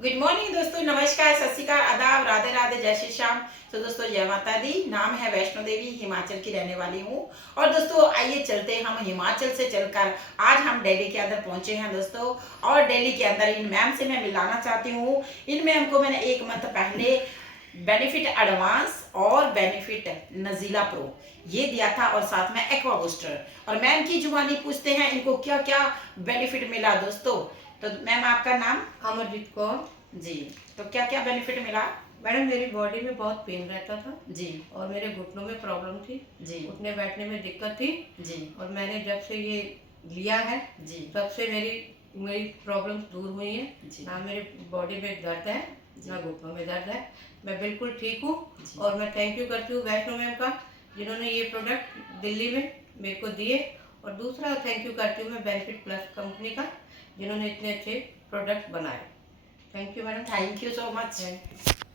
Good morning दोस्तों, नमस्कार, सत श्री अकाल, आदाब, राधे राधे, जय श्री श्याम। तो दोस्तों जय माता दी। नाम है वैष्णो देवी, हिमाचल की रहने वाली हूँ। और दोस्तों आइए चलते हैं, हम हिमाचल से चलकर आज हम दिल्ली के अंदर पहुंचे हैं दोस्तों। और दिल्ली के अंदर इन मैम से मैं मिलाना चाहती हूँ। इन मैम को मैंने एक मंथ पहले बेनिफिट एडवांस और बेनिफिट नजीला प्रो ये दिया था, और साथ में एक्वा बूस्टर। और मैम की जुबानी पूछते हैं इनको क्या क्या बेनिफिट मिला दोस्तों। तो मैम आपका नाम? अमरजीत कौर जी। तो क्या क्या बेनिफिट मिला? मैडम, मेरी बॉडी में बहुत पेन रहता था जी। और मेरे घुटनों में प्रॉब्लम थी जी। उठने बैठने में दिक्कत थी जी। और मैंने जब से ये लिया है जी। तब से मेरी मेरी प्रॉब्लम्स दूर हुई हैं। जी। ना मेरे बॉडी में दर्द है, ना घुटनों में दर्द है। मैं बिल्कुल ठीक हूँ। जी। और मैं थैंक यू करती हूँ वैष्णो मैम का, जिन्होंने ये प्रोडक्ट दिल्ली में मेरे को दिए। और दूसरा थैंक यू करती हूँ मैं बेनिफिट प्लस कंपनी का, जिन्होंने इतने अच्छे प्रोडक्ट बनाए। Thank you madam. Thank you so much.